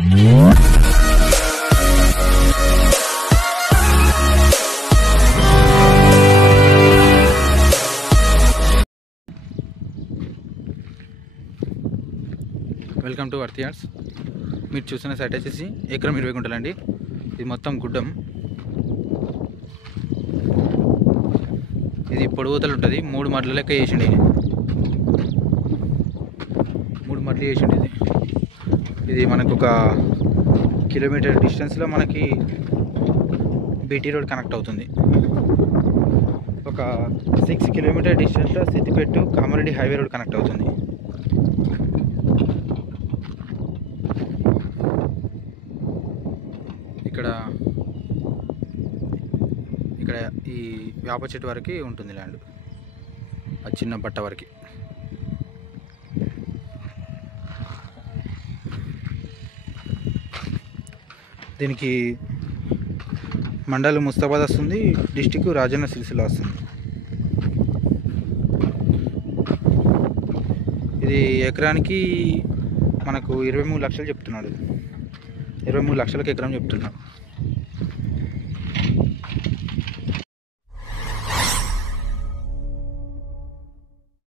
Welcome to worth yards. మీరు చూసిన site వచ్చేసి ఎకరం 20 గుంటలండి. ఇది మొత్తం గుడ్డం. ఇది పొడవుతలు ఉంటుంది. 3 మడ్ల లెక్క వేసిండి. 3 మడ్లు వేసిండి. ఇది మనకు ఒక కిలోమీటర్ డిస్టెన్స్లో మనకి బీటీ రోడ్ కనెక్ట్ అవుతుంది. ఒక 6 కిలోమీటర్ డిస్టెన్స్లో Siddipet Kamareddy highway road connect అవుతుంది. ఇక్కడ ఈ వేప చెట్టు వరకు ఉంటుంది ల్యాండ్, ఆ చిన్న బట్ట వరకు. దీనికి మండలం ముస్తాబాద్ వస్తుంది, డిస్టిక్ రాజన్న సిరిసిల్ల వస్తుంది. ఇది ఎకరానికి మనకు 23 లక్షలు చెప్తున్నాడు. 23 లక్షలకు ఎకరం చెప్తున్నాడు.